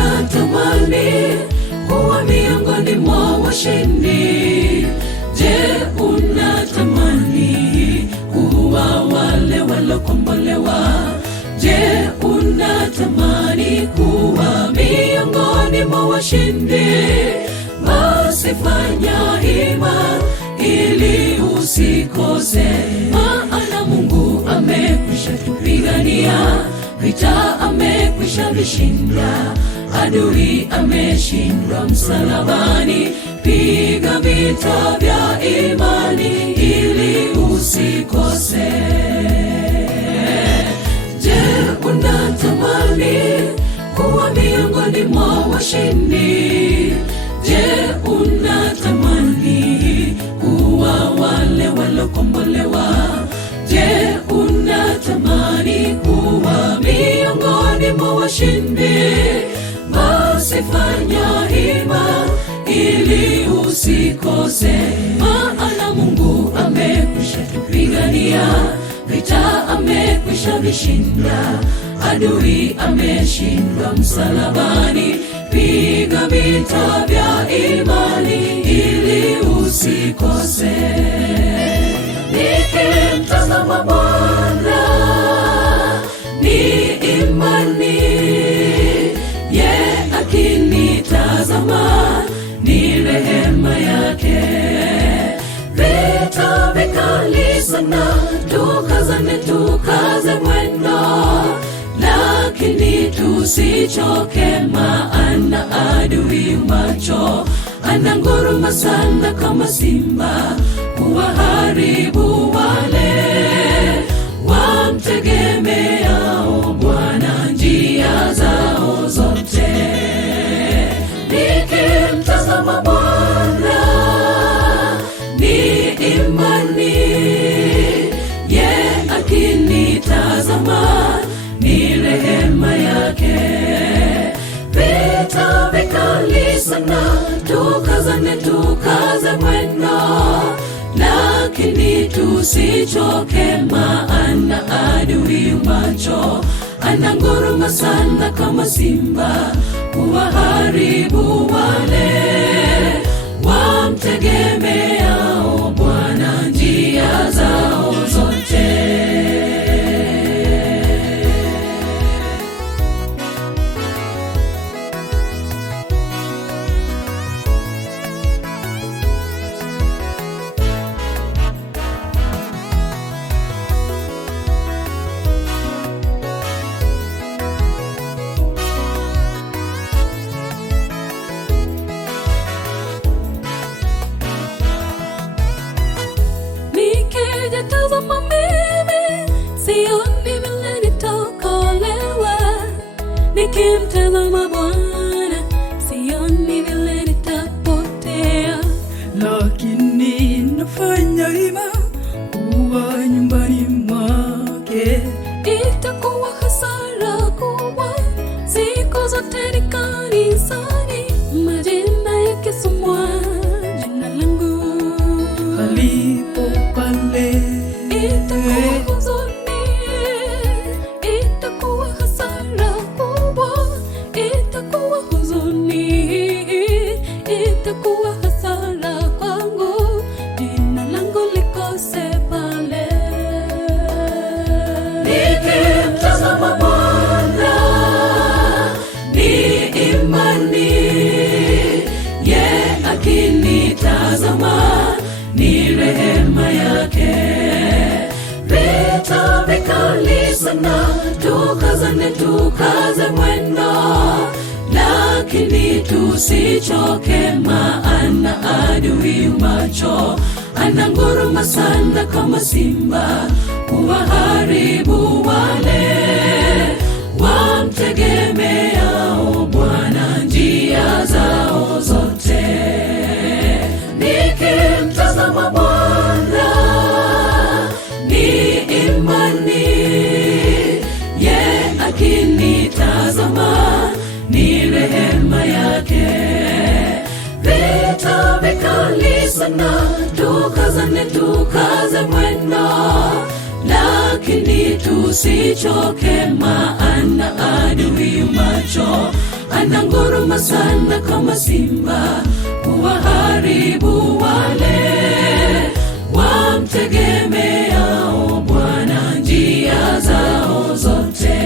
Unatamani kuwa miongoni mwa washindi? Je, unatamani kuwa wale walokombolewa? Je, unatamani kuwa miongoni mwa washindi? Basi fanya hima ili usikose, maana Mungu amekwisha tupigania vita, amekwisha vishinda. Adui ameshindwa msalabani. Piga vita vya imani ili usikose. Je, unatamani kuwa miongoni mwa washindi? Je, unatamani kuwa wale walokombolewa? Je, unatamani kuwa miongoni mwa washindi? Basi fanya hima ili usikose, maana Mungu amekwisha tupigania vita, amekwisha vishinda. Adui ameshindwa msalabani. Piga vita vya imani ili usikose. Nikimtazama Bwana ni imani, akinitazama ni rehema yake. Vita vikali sana, tukaze mwendo, lakini tusichoke, maana adui macho ananguruma sana kama simba, kuwaharibu wale wamtegemeao Bwana njia zao zote. Nikimtazama Bwana ni imani, akinitazama ni rehema yake. Vita vikali sana, tukaze mwendo, lakini tusichoke, maana adui macho ananguruma sana kama simba, kuwaharibu wale wamtegemeao Bwana njia zao zote. Nikitazama mimi, sioni vile nitaokolewa. Nikimtazama Bwana, sioni vile nitapotea. Lakini nafanya hima kuwa nyumbani mwake. Itakuwa hasara kubwa siku zote ni kanisani, majina yakisomwa, jina langu halipo pale. Itakuwa huzuni, itakuwa hasara kubwa, itakuwa huzuni, itakuwa hasara kwangu, jina langu likose pale. Nikimtazama Bwana ni imani, akinitazama ni rehema yake. Vita vikali sana, tukaze mwendo, lakini tusichoke, maana adui macho ananguruma sana kama simba, kuwaharibu wale wamtegemeao Bwana njia zao zote. Nikimtazama Bwana ni imani, sana, tukazane tukaze mwendo, lakini tusichoke, maana adui macho ananguruma sana kama simba, kuwaharibu wale wamtegemeao Bwana njia zao zote.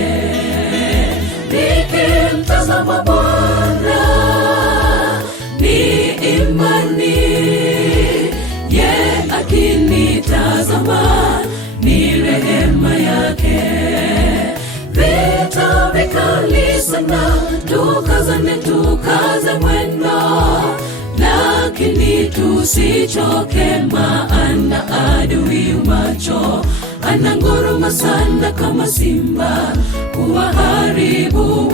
Nikimtazama Bwana ni imani, ye akinitazama ni rehema yake. Vita vikali sana, tukazane tukaze mwendo, lakini tusichoke, maana adui macho ananguruma sana kama simba, kuwaharibu